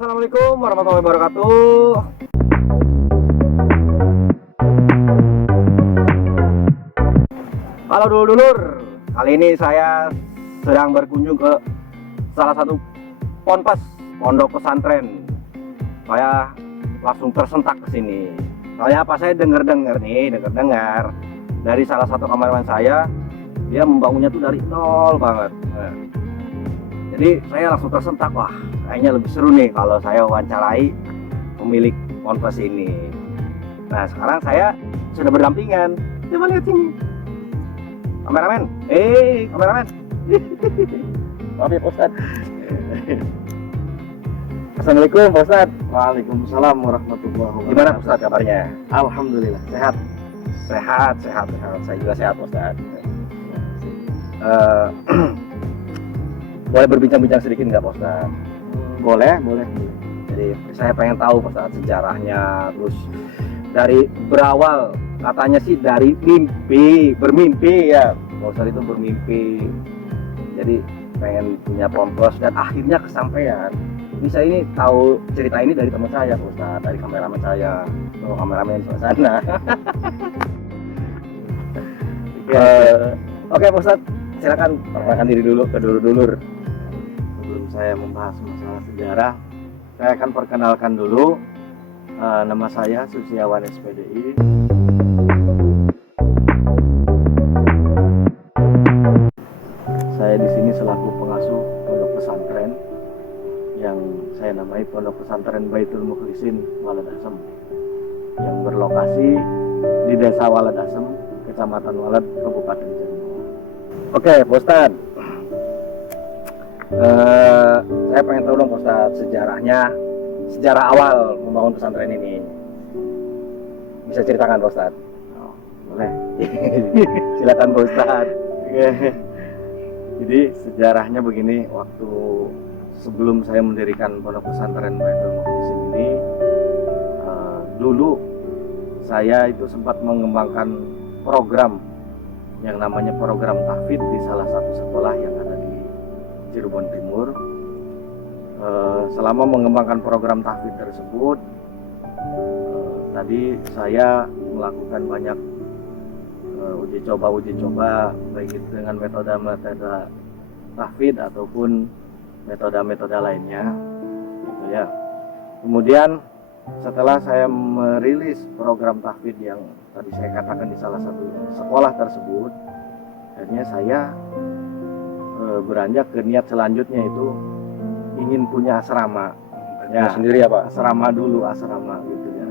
Assalamualaikum warahmatullahi wabarakatuh. Halo dulur-dulur, kali ini saya sedang berkunjung ke salah satu ponpes, pondok pesantren. Saya langsung tersentak ke sini. Soalnya apa, saya dengar dari salah satu kameramen saya, dia membangunnya tuh dari nol banget. Nah, jadi saya langsung tersentak, wah kayaknya lebih seru nih kalau saya wawancarai pemilik ponpes ini. Nah sekarang saya sudah berdampingan. Coba lihat sini, kameramen. Kameramen. Maaf ya Pak Ustadz. Assalamualaikum Pak Ustadz. Waalaikumsalam warahmatullahi wabarakatuh. Gimana Pak Ustadz kabarnya? Alhamdulillah sehat. Sehat. Saya juga sehat Pak Ustadz. Boleh berbincang-bincang sedikit nggak Pak Ustadz? Boleh. Jadi saya pengen tahu Pak Ustadz sejarahnya, terus dari berawal katanya sih dari bermimpi ya Pak Ustadz itu bermimpi. Jadi pengen punya ponpes dan akhirnya kesampaian. Ini saya ini tahu cerita ini dari teman saya Pak Ustadz, dari kameramen saya. Oh, kameramen di sebelah sana. Oke Pak Ustadz, silakan perkenalkan diri dulu ke dulur-dulur. Sebelum saya membahas masalah sejarah, saya akan perkenalkan dulu. Nama saya Susiawan SPDI. Saya di sini selaku pengasuh pondok pesantren yang saya namai Pondok Pesantren Baitul Mukhlisin Walad Asem, yang berlokasi di Desa Walad Asem, Kecamatan Walad, Kabupaten Jambi. Oke Pak Ustadz, saya pengen tahu dong Pak Ustadz sejarah awal membangun pesantren ini. Bisa ceritakan Pak Ustadz? Oh, boleh. Silakan Pak Ustadz. Jadi sejarahnya begini, waktu sebelum saya mendirikan Pondok Pesantren Baitul Mukhlisin ini, dulu saya itu sempat mengembangkan program yang namanya program tahfidz di salah satu sekolah yang ada di Cirebon Timur. Selama mengembangkan program tahfidz tersebut, tadi saya melakukan banyak uji coba baik itu dengan metode tahfidz ataupun metode lainnya gitu ya. Kemudian setelah saya merilis program tahfidz yang tadi saya katakan di salah satu sekolah tersebut, akhirnya saya beranjak ke niat selanjutnya, itu ingin punya asrama ya, sendiri ya Pak? asrama gitu ya.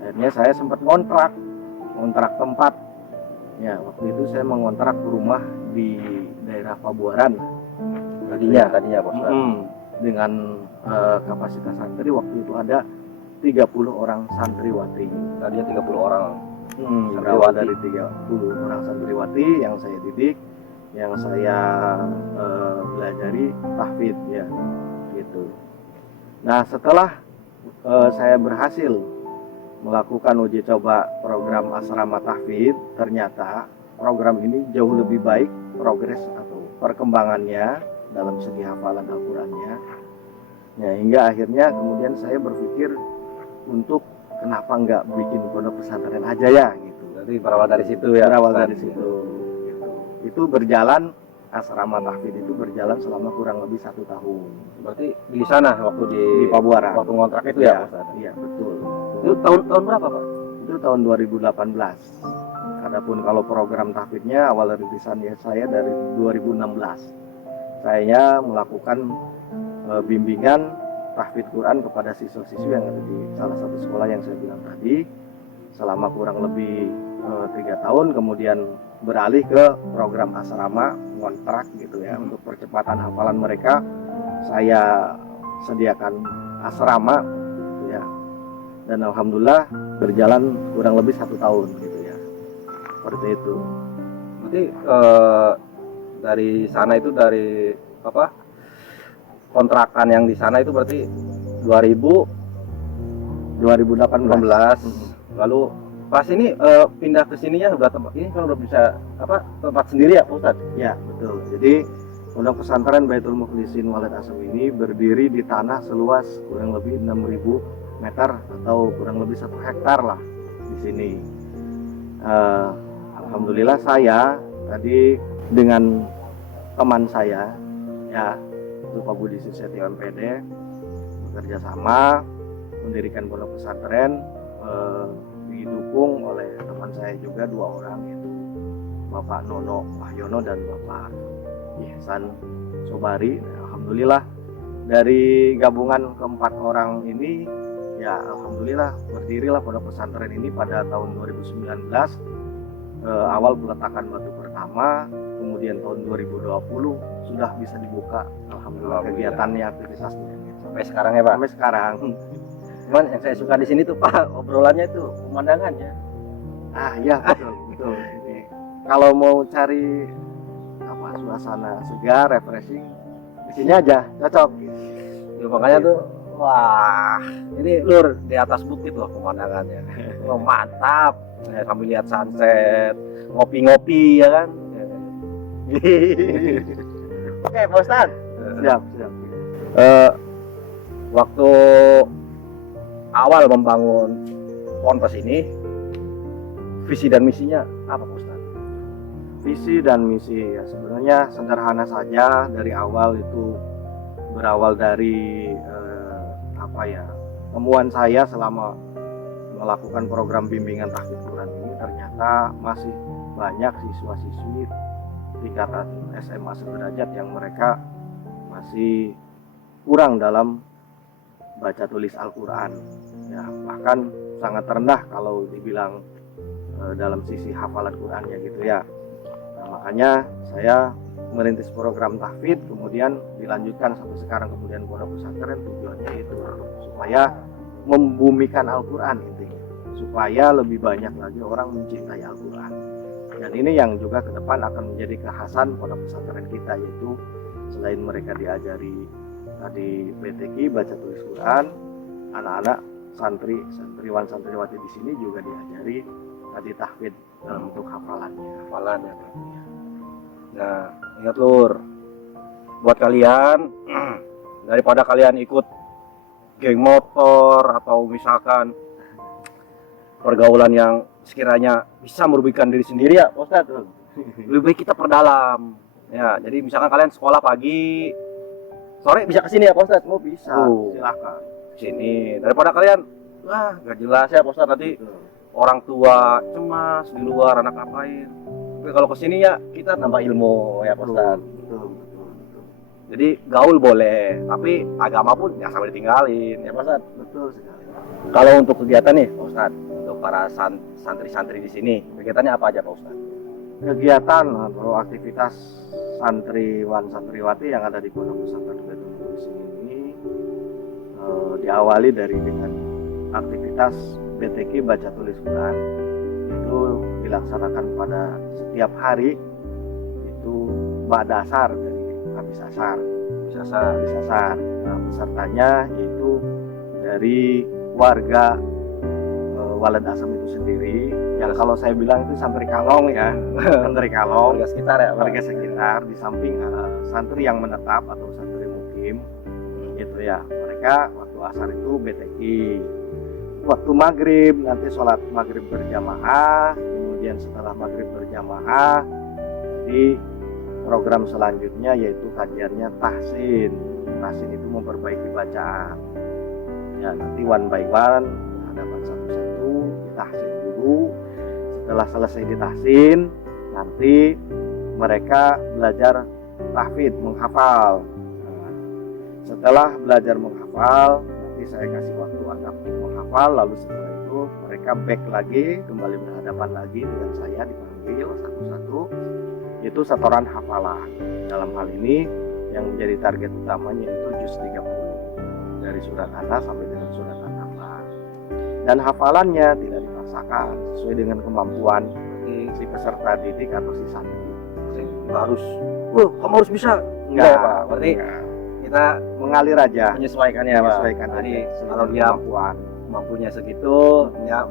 Akhirnya saya sempat ngontrak tempat ya. Waktu itu saya mengontrak rumah di daerah Pabuaran Tadinya Pak Ustadz. Dengan kapasitas santri waktu itu ada 30 orang santriwati. Tadinya 30 orang. Berawal dari 30 orang santriwati yang saya didik, yang saya belajari tahfidz ya gitu. Nah setelah saya berhasil melakukan uji coba program asrama tahfidz, ternyata program ini jauh lebih baik progres atau perkembangannya dalam segi hafalan Al-Qurannya ya, hingga akhirnya kemudian saya berpikir untuk kenapa nggak bikin pondok pesantren aja ya gitu. Jadi berawal dari situ ya? Berawal dari situ gitu. Itu berjalan, asrama tahfidz itu berjalan selama kurang lebih 1 tahun. Berarti di sana waktu di Pabuaran, waktu ngontrak itu ya Pak Ustadz? Iya betul. Itu tahun berapa Pak? Itu tahun 2018. Adapun kalau program tahfidznya awal rintisan saya dari 2016. Saya melakukan bimbingan tahfidz Quran kepada siswa-siswi yang ada di salah satu sekolah yang saya bilang tadi selama kurang lebih 3 tahun, kemudian beralih ke program asrama ngontrak gitu ya, untuk percepatan hafalan mereka. Saya sediakan asrama gitu ya, dan alhamdulillah berjalan kurang lebih 1 tahun gitu ya, seperti itu. Berarti dari sana itu, dari apa, kontrakan yang di sana itu berarti 2018. Lalu pas ini pindah ke sininya udah tempat ini kan udah bisa apa, tempat sendiri ya Pak Ustadz? Ya betul. Jadi Pondok Pesantren Baitul Mukhlisin Walid Asam ini berdiri di tanah seluas kurang lebih 6.000 meter atau kurang lebih 1 hektar lah di sini. Alhamdulillah saya tadi dengan teman saya ya, itu Pak Budi Susetio MPD, bekerja sama mendirikan pondok pesantren, didukung oleh teman saya juga 2 orang, yaitu Bapak Nono Wahyono dan Bapak Ihsan Sobari. Alhamdulillah dari gabungan ke-4 orang ini ya, alhamdulillah berdirilah pondok pesantren ini pada tahun 2019, awal peletakan batu pertama, kemudian tahun 2020 sudah bisa dibuka alhamdulillah kegiatannya, aktivitasnya Sampai sekarang ya Pak. sampai sekarang. Cuman yang saya suka di sini tuh Pak, obrolannya tuh pemandangannya. Iya, betul betul. Ini kalau mau cari apa, suasana segar, refreshing, di sini aja cocok. Ya, makanya tuh wah, ini Lur di atas bukit loh pemandangannya. Wah, mantap. Ya, sambil lihat sunset, ngopi-ngopi ya kan. Oke, Pak Ustadz. Siap. Waktu awal membangun ponpes ini, visi dan misinya apa Pak Ustadz? Visi dan misi ya sebenarnya sederhana saja. Dari awal itu berawal dari temuan saya selama melakukan program bimbingan tahfidz Quran ini, ternyata masih banyak siswa-siswi tingkatan SMA sederajat yang mereka masih kurang dalam baca tulis Al-Quran ya, bahkan sangat rendah kalau dibilang dalam sisi hafalan Qurannya gitu ya. Nah, makanya saya merintis program tahfidz, kemudian dilanjutkan sampai sekarang, kemudian pondok pesantren tujuannya itu supaya membumikan Al-Quran intinya, supaya lebih banyak lagi orang mencintai Al-Quran. Dan ini yang juga ke depan akan menjadi kekhasan pondok pesantren kita, yaitu selain mereka diajari tadi BTQ baca tulis Quran, anak-anak santriwan santriwati di sini juga diajari tadi tahfidz dalam bentuk hafalannya. Hafalannya. Nah, ingat Lur, buat kalian daripada kalian ikut geng motor atau misalkan pergaulan yang sekiranya bisa merugikan diri sendiri ya Pak Ustadz, lebih baik kita perdalam ya. Jadi misalkan kalian sekolah pagi, sore bisa kesini ya Pak Ustadz. Oh bisa, silakan sini, daripada kalian wah gak jelas ya Pak Ustadz, nanti orang tua cemas di luar anak ngapain. Tapi kalau kesini ya kita nambah ilmu ya Pak Ustadz. Betul. Jadi gaul boleh, tapi agama pun jangan sampai ditinggalin ya Pak Ustadz. Betul sekali. Kalau untuk kegiatan nih Pak Ustadz, untuk para santri-santri di sini, kegiatannya apa aja Pak Ustadz? Kegiatan atau aktivitas santriwan santriwati yang ada di pondok pesantren Baitul Mukhlisin ini diawali dengan aktivitas BTQ baca tulis Quran. Itu dilaksanakan pada setiap hari, itu ba'da asar dari habis asar. Nah, pesertanya yaitu dari warga Walid Asam itu sendiri, yang kalau saya bilang itu santri kalong ya, santri kalong, Warga sekitar ya Pak? warga sekitar, di samping santri yang menetap atau santri mukim gitu ya. Mereka waktu asar itu BTQ, waktu maghrib nanti sholat maghrib berjamaah, kemudian setelah maghrib berjamaah di program selanjutnya yaitu kajiannya tahsin. Tahsin itu memperbaiki bacaan ya, nanti one by one hadapan satu-satu ditahsin dulu. Setelah selesai ditahsin, nanti mereka belajar tahfidz, menghafal. Nah, setelah belajar menghafal, nanti saya kasih waktu agak menghafal, lalu setelah itu mereka back lagi, kembali berhadapan lagi dengan saya, dipanggil satu-satu, itu setoran hafalan. Dalam hal ini yang menjadi target utamanya itu juz 30 dari surat An-Nas sampai dengan surat An-Nahl. Dan hafalannya tidak dipaksakan, sesuai dengan kemampuan si peserta didik atau si santri. Harus, kamu harus bisa. Enggak ya Pak, berarti kita mengalir aja, menyesuaikan ya Pak. menyesuaikan Jadi aja. kalau dia mampunya segitu, ya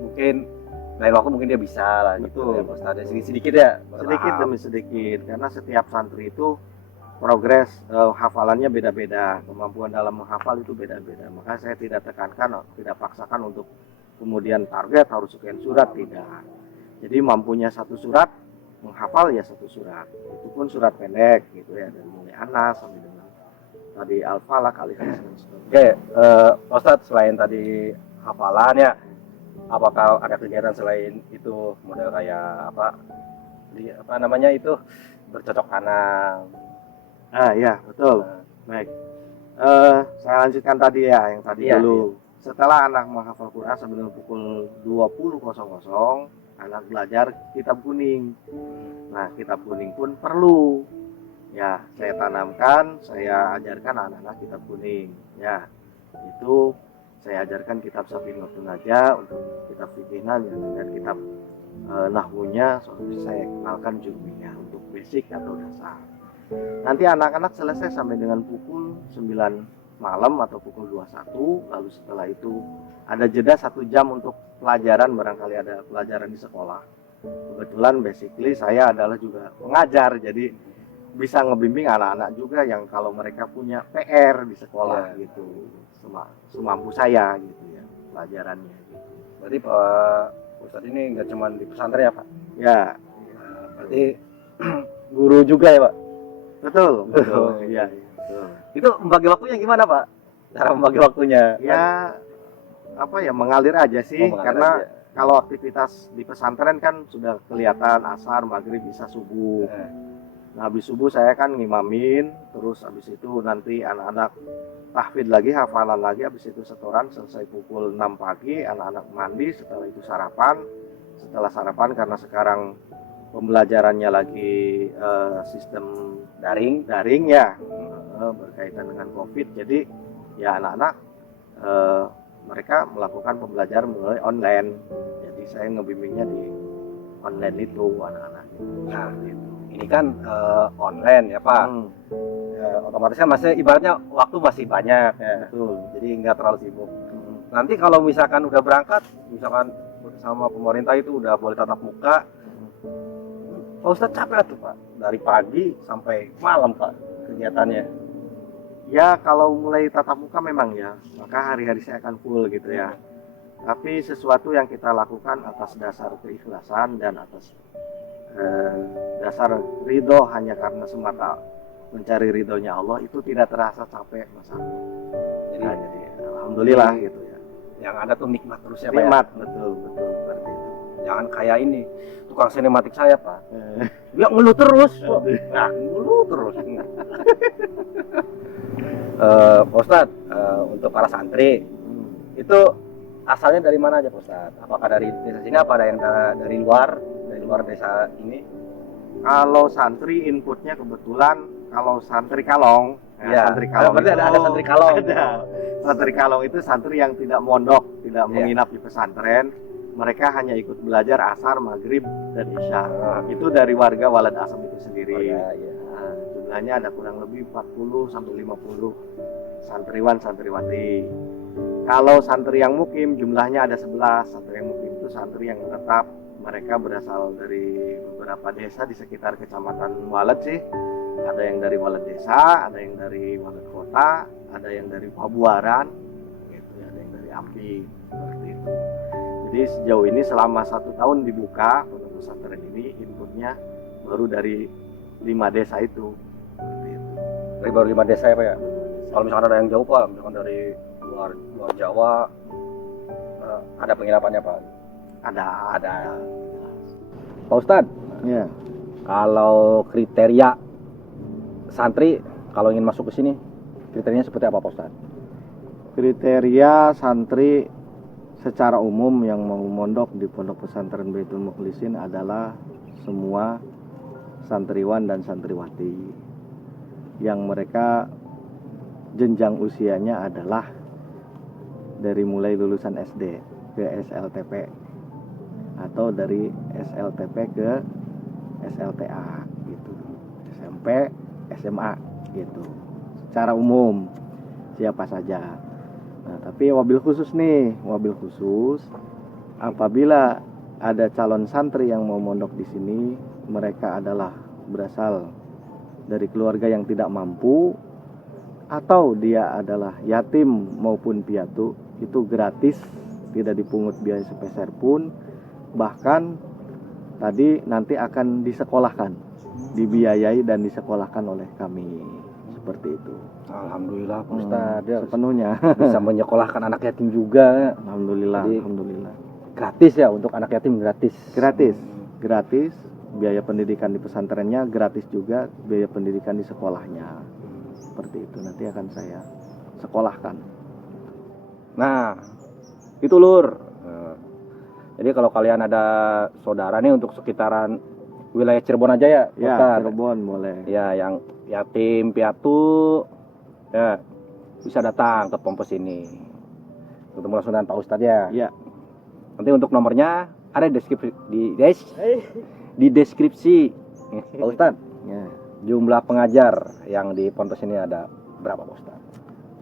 mungkin lain waktu mungkin dia bisa lah gitu. Betul. Ya Pak Ustadz, sedikit ya. Sedikit demi sedikit, karena setiap santri itu progres hafalannya beda-beda, kemampuan dalam menghafal itu beda-beda. Maka saya tidak tekankan, tidak paksakan untuk kemudian target harus sekian surat, tidak. Jadi mampunya satu surat, menghafal ya satu surat. Itu pun surat pendek gitu ya, dari mulai Anas sampai dengan tadi Al-Falaq, Al-Ikhlas dan sebagainya. Oke, Ustadz, selain tadi hafalannya, apakah ada kegiatan selain itu, model kayak apa namanya itu, bercocok tanam? Ah ya, betul. Baik. Saya lanjutkan tadi ya, yang tadi Iya, dulu. Setelah anak menghafal Quran sebelum pukul 20.00, anak belajar kitab kuning. Nah, kitab kuning pun perlu. Ya, saya tanamkan, saya ajarkan anak-anak kitab kuning. Ya, itu saya ajarkan kitab Safinatun Najah untuk kitab fikihnya dan kitab nahwunya saya kenalkan jurumiyah untuk basic atau dasar. Nanti anak-anak selesai sampai dengan pukul 9 malam atau pukul 21, lalu setelah itu ada jeda 1 jam untuk pelajaran, barangkali ada pelajaran di sekolah. Kebetulan basically saya adalah juga pengajar, jadi bisa ngebimbing anak-anak juga yang kalau mereka punya PR di sekolah gitu, semampu saya gitu ya pelajarannya gitu. Berarti Pak Ustadz ini nggak cuma di pesantren ya Pak? Ya, Berarti guru juga ya Pak? betul. Iya, betul. Itu membagi waktunya gimana Pak? Cara membagi waktunya? Ya, apa ya, mengalir aja sih, Oh, mengalir karena aja. kalau aktivitas di pesantren kan sudah kelihatan asar, maghrib, bisa subuh. Nah, habis subuh saya kan ngimamin, terus habis itu nanti anak-anak tahfidz lagi, hafalan lagi, habis itu setoran selesai pukul 6 pagi, anak-anak mandi, setelah itu sarapan. Setelah sarapan, karena sekarang pembelajarannya lagi sistem daring ya, berkaitan dengan COVID, jadi ya anak-anak mereka melakukan pembelajaran melalui online. Jadi saya ngebimbingnya di online itu anak-anak gitu. Nah, ini kan online ya Pak. Otomatis kan masih ibaratnya waktu masih banyak ya. Betul. Jadi nggak terlalu sibuk. Nanti kalau misalkan udah berangkat, misalkan sama pemerintah itu udah boleh tatap muka, Pak Ustadz capek tuh Pak, dari pagi sampai malam Pak kegiatannya. Ya, kalau mulai tatap muka memang ya, maka hari-hari saya akan full gitu ya. Tapi sesuatu yang kita lakukan atas dasar keikhlasan dan atas dasar ridho hanya karena semata mencari ridhonya Allah, itu tidak terasa capek Mas Arno. Jadi alhamdulillah gitu ya. Yang ada tuh nikmat terus ya Pak. Nikmat, betul seperti itu. Jangan kayak ini tukang sinematik saya Pak. Dia ngeluh terus. Nah, ngeluh terus. Pak Ustadz, untuk para santri itu asalnya dari mana aja Pak Ustadz? Apakah dari desa sini, apa ada yang dari luar desa ini? Kalau santri inputnya kebetulan kalau santri Kalong, Ya, santri Kalong berarti itu, ada santri Kalong. ada. Santri Kalong itu santri yang tidak mondok, tidak menginap di pesantren. Mereka hanya ikut belajar asar, maghrib, dan isya. Itu dari warga Walad Asam itu sendiri. Iya. Nah, jumlahnya ada kurang lebih 40 sampai 50 santriwan santriwati. Kalau santri yang mukim jumlahnya ada 11. Santri yang mukim itu santri yang tetap, mereka berasal dari beberapa desa di sekitar kecamatan Walad sih. Ada yang dari Walad desa, ada yang dari Walad kota, ada yang dari Pabuaran, gitu, ada yang dari Ampi, seperti itu. Jadi sejauh ini selama 1 tahun dibuka pondok pesantren ini, inputnya baru dari 5 desa itu. Seperti itu. Dari baru 5 desa ya Pak ya? Kalau misalkan ada yang jauh Pak, misalkan dari luar Jawa, ada penginapannya Pak? Ada. Pak Ustadz, Ya. kalau kriteria santri kalau ingin masuk ke sini, kriterianya seperti apa Pak Ustadz? Kriteria santri secara umum yang mau mondok di Pondok Pesantren Baitul Mukhlisin adalah semua santriwan dan santriwati yang mereka jenjang usianya adalah dari mulai lulusan SD ke SLTP atau dari SLTP ke SLTA gitu, SMP, SMA gitu. Secara umum siapa saja. Nah, tapi wabil khusus apabila ada calon santri yang mau mondok di sini, mereka adalah berasal dari keluarga yang tidak mampu atau dia adalah yatim maupun piatu, itu gratis, tidak dipungut biaya sepeser pun. Bahkan tadi nanti akan disekolahkan, dibiayai dan disekolahkan oleh kami, seperti itu. Alhamdulillah Pak Ustadz, dia Sepenuhnya. bisa menyekolahkan anak yatim juga. Alhamdulillah. Jadi, Alhamdulillah. gratis ya untuk anak yatim, gratis. Gratis. Biaya pendidikan di pesantrennya gratis juga, biaya pendidikan di sekolahnya. Seperti itu, nanti akan saya sekolahkan. Nah, itu Lur. Jadi kalau kalian ada saudara nih untuk sekitaran wilayah Cirebon aja ya, Ya, Ustadz? Cirebon boleh. Ya, yang yatim piatu, ya bisa datang ke Pompes ini. Ketemu langsung dengan Pak Ustadz ya. Ya. Nanti untuk nomornya ada di deskripsi. Pak Ustadz, Ya. jumlah pengajar yang di Ponpes ini ada berapa Pak Ustadz?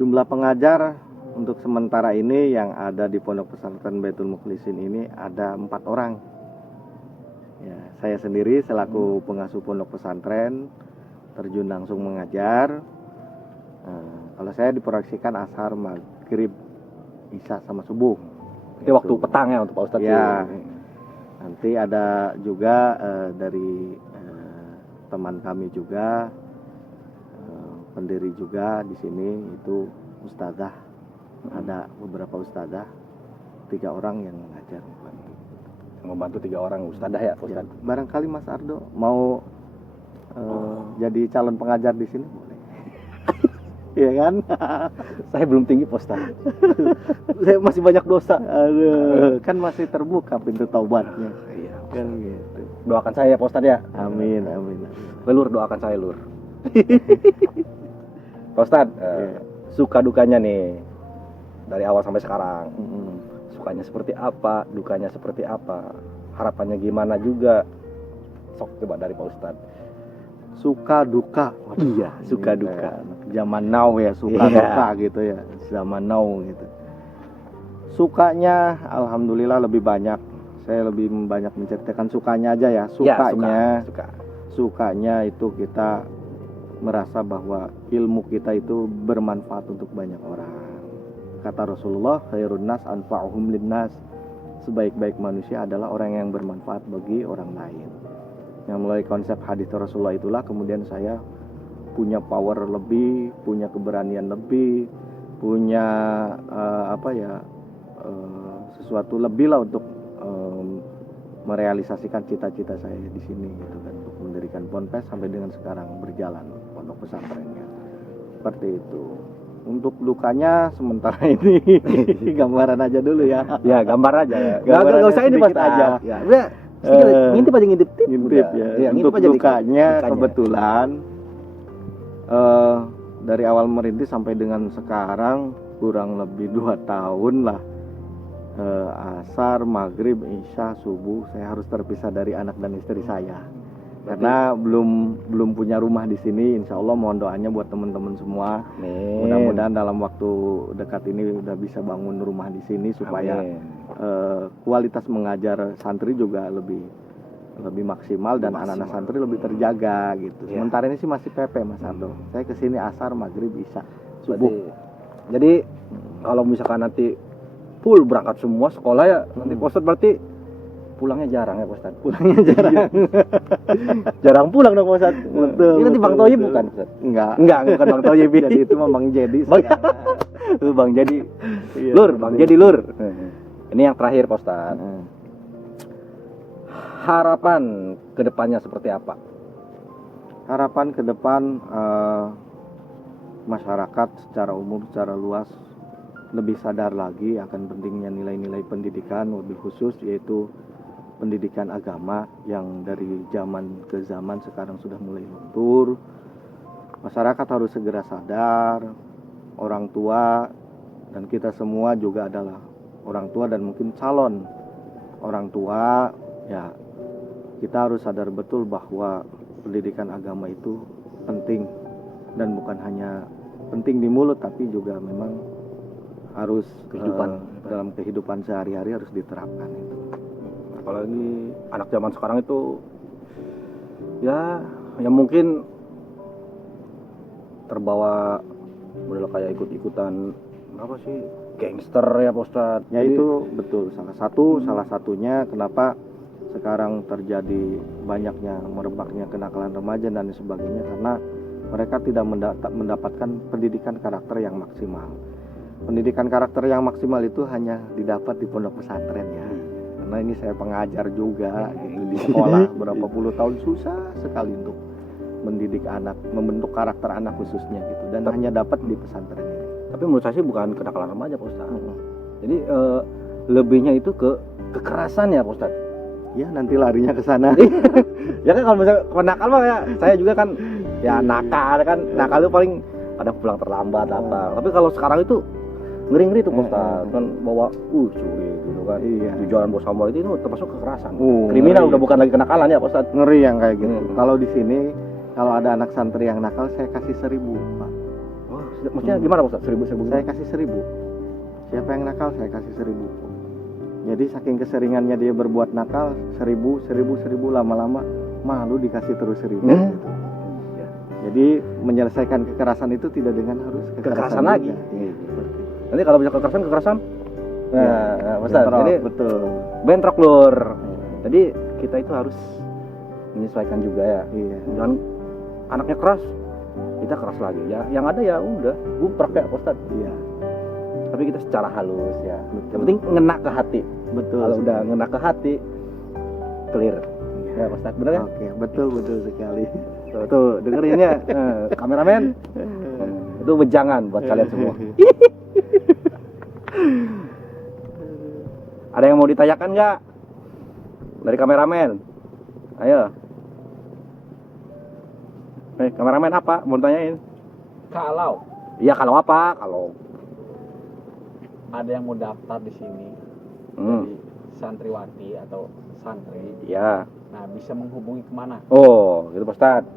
Jumlah pengajar untuk sementara ini yang ada di Pondok Pesantren Baitul Mukhlisin ini ada 4 orang. Ya, saya sendiri selaku pengasuh pondok pesantren terjun langsung mengajar. Kalau saya diproyeksikan ashar, maghrib, isya sama subuh. Itu waktu petang ya untuk Pak Ustadz? Ya. Nanti ada juga dari teman kami juga, pendiri juga di sini itu ustadzah. Ada beberapa ustadzah, 3 orang yang mengajar. Yang membantu 3 orang ustadzah ya Pak Ya, Ustadz? barangkali Mas Ardo mau jadi calon pengajar di sini boleh. Iya kan? Saya belum tinggi Pak Ustadz. Saya masih banyak dosa. Aduh, kan masih terbuka pintu taubatnya. Iya. Kan gitu. Doakan saya ya Pak Ustadz ya. Amin, amin. Lur, doakan saya Lur. Pak Ustadz, Ya. suka dukanya nih dari awal sampai sekarang. Mm-mm. Sukanya seperti apa, dukanya seperti apa, harapannya gimana juga. Sok coba dari Pak Ustadz. Suka duka. Iya, suka Gitu duka. ya. Zaman now ya, suka Iya. duka gitu ya. Zaman now gitu. Sukanya alhamdulillah lebih banyak. Saya lebih banyak menceritakan sukanya aja ya. Sukanya, suka. sukanya itu kita merasa bahwa ilmu kita itu bermanfaat untuk banyak orang. Kata Rasulullah, khairun nas anfa'uhum linnas. Sebaik-baik manusia adalah orang yang bermanfaat bagi orang lain. Yang melalui konsep hadis Rasulullah itulah kemudian saya punya power lebih, punya keberanian lebih, punya sesuatu lebih lah untuk merealisasikan cita-cita saya di sini gitu kan, untuk mendirikan Ponpes sampai dengan sekarang berjalan pondok pesantrennya. Seperti itu. Untuk dukanya sementara ini gambaran aja dulu ya. Ya, gambar aja ya. Gambarannya Gak usah ini Pak sedikit aja. Ya, udah. Sedikit, ngintip aja ngintip. Ngintip ya. Ya, Untuk ngintip aja dukanya dukanya. kebetulan dari awal merintis sampai dengan sekarang kurang lebih 2 tahun lah. Asar, maghrib, isya, subuh saya harus terpisah dari anak dan istri saya. Karena belum punya rumah di sini. Insya Allah mohon doanya buat teman-teman semua. Amin. Mudah-mudahan dalam waktu dekat ini udah bisa bangun rumah di sini supaya Amin. kualitas mengajar santri juga lebih maksimal dan anak-anak santri lebih terjaga gitu. Ya. Sementara ini sih masih PP Mas Ardo. Saya kesini asar, maghrib, isya, subuh. Jadi kalau misalkan nanti full berangkat semua sekolah ya, nanti Pak Ustadz berarti pulangnya jarang ya Pak Ustadz? Pulangnya jarang. Jarang pulang dong Pak Ustadz. Betul, Ini nanti Bang betul, Toyib betul. bukan Ustadz? Enggak. Enggak, bukan Bang Toyib. Jadi itu mah Bang Jadi. Bang Jadi. Iya, Lur, betul. Bang Jadi Lur. Ini yang terakhir Pak Ustadz. Harapan kedepannya seperti apa? Harapan ke depan masyarakat secara umum, secara luas lebih sadar lagi akan pentingnya nilai-nilai pendidikan, lebih khusus yaitu pendidikan agama yang dari zaman ke zaman sekarang sudah mulai luntur. Masyarakat harus segera sadar, orang tua dan kita semua juga adalah orang tua dan mungkin calon orang tua ya. Kita harus sadar betul bahwa pendidikan agama itu penting dan bukan hanya penting di mulut tapi juga memang harus dalam kehidupan sehari-hari harus diterapkan itu. Apalagi anak zaman sekarang itu ya mungkin terbawa model kayak ikut-ikutan apa sih gangster ya Pak Ustadz. Ya itu betul salah satunya kenapa sekarang terjadi banyaknya merebaknya kenakalan remaja dan sebagainya, karena mereka tidak mendapatkan pendidikan karakter yang maksimal. Pendidikan karakter yang maksimal itu hanya didapat di pondok pesantren ya. Karena ini saya pengajar juga gitu di sekolah berapa puluh tahun, susah sekali untuk mendidik anak, membentuk karakter anak khususnya gitu, dan hanya dapat di pesantren ini. Tapi menurut saya sih bukan kenakalan remaja Pak Ustadz. Jadi lebihnya itu ke kekerasan ya Pak Ustadz. Ya nanti larinya ke sana. Ya kan kalau misalnya nakal mah ya saya juga kan ya nakal kan, nakal itu paling ada pulang terlambat apa. Tapi kalau sekarang itu ngeri-ngeri tuh Pak Ustadz, kan bawa curi gitu kan. Iya. Jualan bos sambal itu termasuk kekerasan. ngeri. Kriminal udah bukan lagi kenakalan ya Pak Ustadz. Ngeri yang kayak gitu. Kalau di sini kalau ada anak santri yang nakal saya kasih 1.000 Pak. Oh, maksudnya gimana Pak Ustadz? 1.000 Saya kasih 1.000. Siapa yang nakal saya kasih 1.000. Jadi saking keseringannya dia berbuat nakal, 1.000 lama-lama malu dikasih terus 1.000 gitu. Jadi menyelesaikan kekerasan itu tidak dengan harus Kekerasan lagi. Iya. Nanti kalau bisa kekerasan. Nah, Pak Ustadz, jadi betul. bentrok lur. Jadi kita itu harus menyesuaikan juga ya. Iya. Jangan anaknya keras, kita keras lagi. Ya, yang ada ya udah guprak ya Pak Ustadz. Iya. Tapi kita secara halus ya. Betul. Yang penting ngena ke hati. Betul. Kalau udah ngena ke hati, clear. Ya Pak Ustadz, bener ya? Oke, betul sekali. Tuh, dengerin ya, kameramen. Itu wejangan buat kalian semua. Ada yang mau ditanyakan nggak dari kameramen? Ayo. Kameramen apa? Mau tanyain? Kalau Iya, kalau apa? Kalau ada yang mau daftar di sini jadi santriwati atau santri, ya. nah bisa menghubungi kemana? Oh, gitu Pak Ustadz.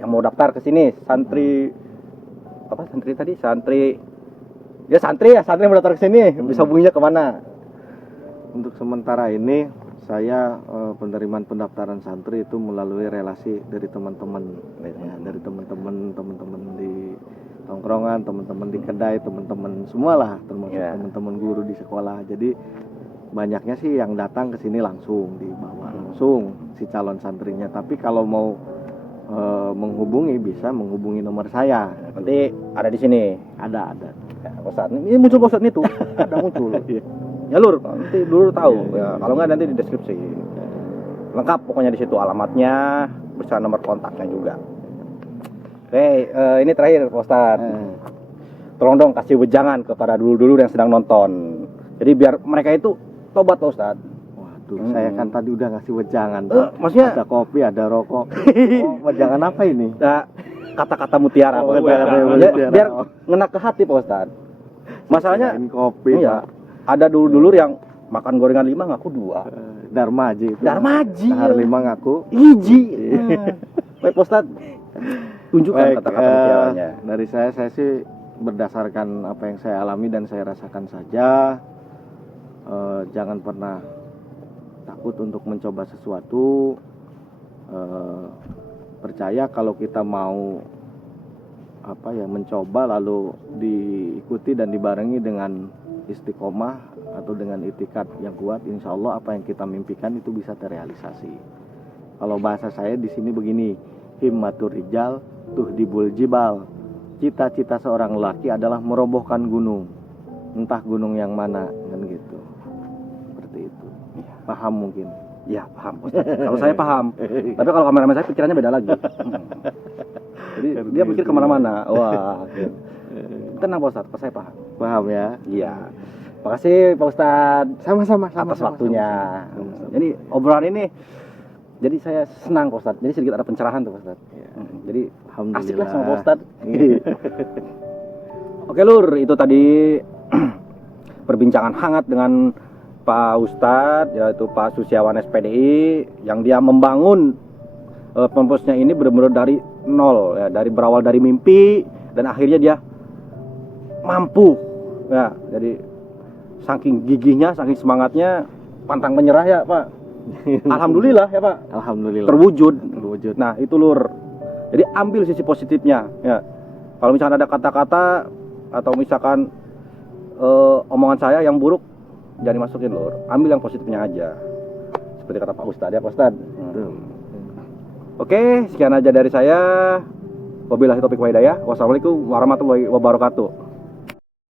Yang mau daftar ke sini santri apa santri tadi? Santri mau daftar ke sini. Bisa hubunginya kemana? Untuk sementara ini saya penerimaan pendaftaran santri itu melalui relasi dari teman-teman ya, dari teman-teman di tongkrongan, teman-teman di kedai, teman-teman semualah, termasuk teman-teman guru di sekolah. Jadi banyaknya sih yang datang ke sini langsung dibawa langsung si calon santrinya. Tapi kalau mau menghubungi bisa menghubungi nomor saya. Nanti ada di sini. Ada. Ya, Pak Ustadz. Ini muncul Pak Ustadz itu. Ada muncul. Ya lur, nanti dulu tahu. Ya, kalau nggak nanti di deskripsi. Lengkap pokoknya di situ alamatnya, beserta nomor kontaknya juga. Oke, ini terakhir Pak Ustadz. Tolong dong kasih wejangan kepada dulur-dulur yang sedang nonton. Jadi biar mereka itu tobat Pak Ustadz. Waduh, saya kan tadi udah ngasih wejangan. Maksudnya ada kopi, ada rokok. Wejangan apa ini? Nah, kata-kata mutiara Pak Ustadz. Biar ngena ke hati Pak Ustadz. Masalahnya kopi, iya, ada dulur-dulur yang makan gorengan 5 ngaku 2. Darmaji itu. Darmaji. Sehar 5 ngaku hiji. Baik Pak Ustadz, tunjukkan kata-kata mutiaranya. Dari saya sih berdasarkan apa yang saya alami dan saya rasakan saja. Jangan pernah takut untuk mencoba sesuatu. Percaya kalau kita mau mencoba lalu diikuti dan dibarengi dengan istiqomah atau dengan itikad yang kuat, insya Allah apa yang kita mimpikan itu bisa terrealisasi. Kalau bahasa saya di sini begini, himmatur rijal tuhdibul jibal. Cita-cita seorang lelaki adalah merobohkan gunung, entah gunung yang mana, kan gitu. Seperti itu. Paham mungkin? Ya paham Ustadz. Kalau saya paham. Tapi kalau kameramen saya pikirannya beda lagi. Jadi dia pikir kemana-mana. Wah. Tenang Pak Ustadz, saya paham. Paham ya? Iya. Makasih Pak Ustadz. Sama-sama atas waktunya. Jadi obrolan ini, jadi saya senang Pak Ustadz. Jadi sedikit ada pencerahan tuh Pak Ustadz. Ya. Jadi Alhamdulillah. asik lah sama Pak Ustadz. Oke lur, itu tadi perbincangan hangat dengan Pak Ustadz, yaitu Pak Susiawan SPDI, yang dia membangun pemposnya ini benar-benar dari nol, ya, dari berawal dari mimpi dan akhirnya dia mampu, ya. Jadi saking gigihnya, saking semangatnya, pantang menyerah ya Pak. Alhamdulillah ya Pak. Alhamdulillah. Terwujud. Terwujud. Nah itu lur. Jadi ambil sisi positifnya, ya. Kalau misalkan ada kata-kata atau misalkan omongan saya yang buruk, jangan dimasukin Lur. Ambil yang positifnya aja. Seperti kata Pak Ustadz ya Pak Ustadz. Oke, sekian aja dari saya. Wabillahi taufiq wa hidayah. Wassalamualaikum warahmatullahi wabarakatuh.